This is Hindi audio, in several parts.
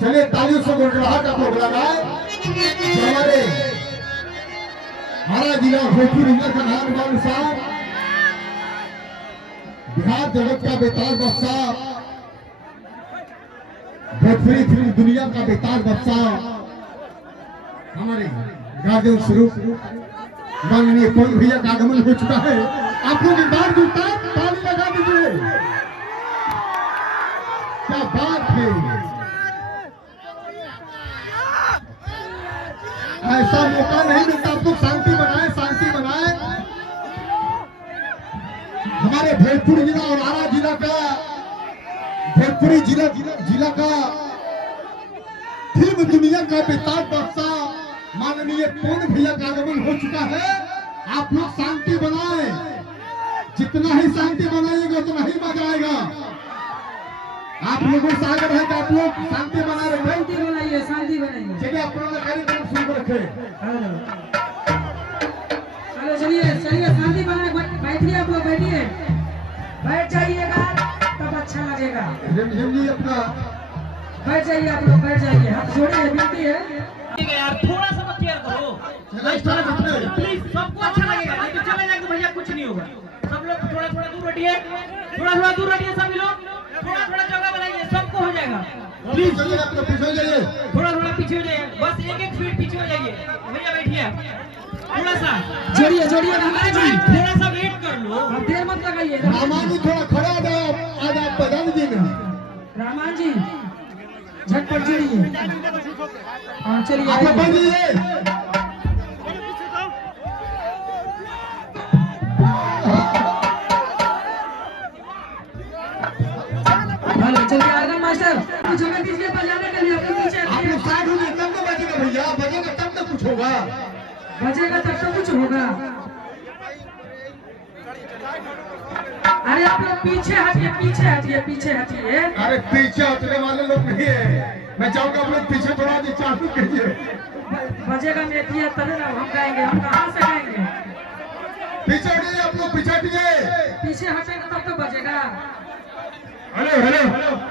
चलिए तालियों से गुड़गुड़ाहट आप लोग लगाए। हमारे हमारा जिला भोजपुर जिला का नाम अनुसार बिहार जगत का बेताज बादशाह, भोजपुरी फिल्म दुनिया का बेताज बादशाह हमारे गार्जियन स्वरूप माननीय पवन भैया का आगमन हो चुका है। आप लोग एक बार जुटता ताली लगा दीजिए। क्या बात है, ऐसा मौका नहीं मिलता। आप लोग शांति बनाए, शांति बनाए। हमारे भोजपुर जिला और आरा जिला का, भोजपुरी जिला का फिल्म दुनिया का बेताज बादशाह माननीय पवन भैया का आगमन हो चुका है। आप लोग शांति बनाए, जितना ही शांति बनाएंगे उतना ही मजा आएगा। आप लोगों से आगे रहे कि आप लोग शांति बना रहे, शांति बनाइए, शांति बनाइए। चलिए आप लोग कार्यक्रम शुरू रखे। चलो चलिए चलिए, शांति बनाए, बैठिए आप लोग, बैठिए, बैठ जाइएगा तब अच्छा लगेगा। जी अपना बैठ जाइए आप लोग, बैठ जाइए, हाथ जोड़िए, विनती है। ठीक है यार, थोड़ा सा मत केयर करो प्लीज, सबको अच्छा लगेगा। नहीं तो चले जाएंगे भैया, कुछ नहीं होगा। सब लोग थोड़ा थोड़ा दूर हटिए, थोड़ा थोड़ा दूर हटिए, सभी लोग थोड़ा थोड़ा जगह बनाइए, सबको हो जाएगा। प्लीज चलिए आप लोग पीछे हो जाइए, थोड़ा थोड़ा पीछे हो जाइए, बस एक फीट पीछे हो जाइए। भैया बैठिए, थोड़ा सा जोड़िए जोड़िए रामा जी, थोड़ा सा वेट कर लो, आप देर मत लगाइए। रामा जी थोड़ा खड़ा हो जाओ, आज आप प्रधान जी में। रामान जी झटपट जोड़िए। हाँ चलिए, आप लोग बन जाइए। हेलो चलिए, आगम मास्टर कुछ जगह दीजिए बजाने के लिए। अपने पीछे आप लोग साइड हो जाइए, तब तो बजेगा भैया, बजेगा तब तो कुछ होगा। बजेगा तब तो कुछ होगा। अरे आप लोग पीछे हटिए, पीछे हटिए, पीछे हटिए। अरे पीछे हटने वाले लोग नहीं है, मैं चाहूंगा आप लोग पीछे थोड़ा सा चालू कीजिए। बजेगा मेटिया तभी ना हम गाएंगे, हम कहाँ से गाएंगे। पीछे हटिए आप लोग, पीछे हटिए। पीछे हटेगा तब तो बजेगा। हेलो हेलो,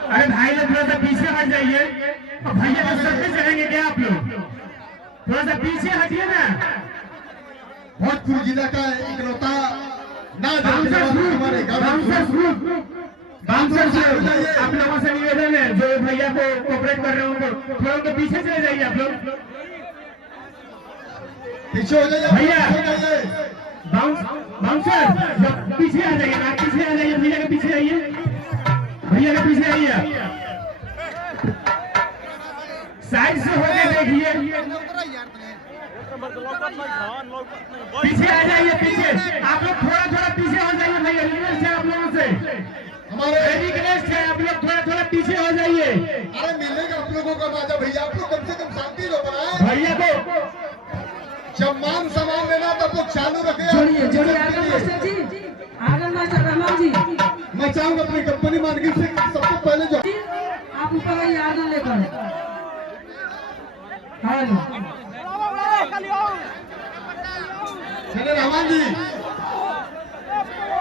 अरे भाई लोग थोड़ा सा पीछे हट जाइए। और भैया तो सर पे चढ़ेंगे क्या आप लोग? थोड़ा सा पीछे हटिए ना। भोजपुर जिला का इकलौता बाउंसर से आप लोगों से निवेदन है, जो भैया को कोऑपरेट कर रहे हो थोड़ा उनके पीछे चले जाइए आप लोग। पीछे हो जाइए भैया, भैया। बाउंसर पीछे आ जाइए, आप पीछे आ जाइए, भैया के पीछे आइए, भैया के पीछे आइए, साइड से होके देखिए, पीछे आ जाइए, पीछे आप लोग थोड़ा थोड़ा पीछे हो जाइए। भैया रिक्वेस्ट है आप लोगों से, हमारे रिक्वेस्ट है, आप लोग थोड़ा थोड़ा पीछे हो जाइए। अरे मिलेगा आप लोगों का मजा भैया, आप लोग कम से कम शांति तो बनाए। भैया को जब मान सम्मान लेना तब लोग चालू रखे। जोड़िए जोड़िए, आगम मास्टर जी, आगम मास्टर रामा जी, मैं चाहूंगा अपनी कंपनी मार्केट से सबसे पहले जो आप ऊपर आइए आगम लेकर। हेलो चले रहमान जी,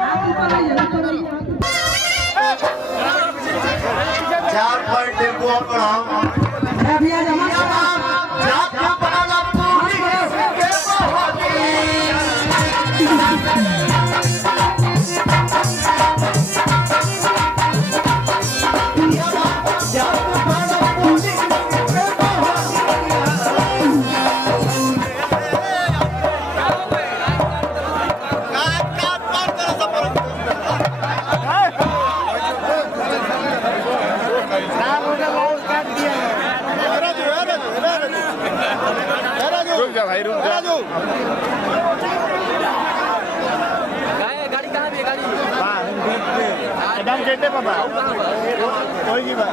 आप ऊपर आइए, ऊपर आइए। 4 पॉइंट टेम्पो और बढ़ाओ। भैया जमा जाके बनाना पूरी के एकदम गेटे पापा कोई की बात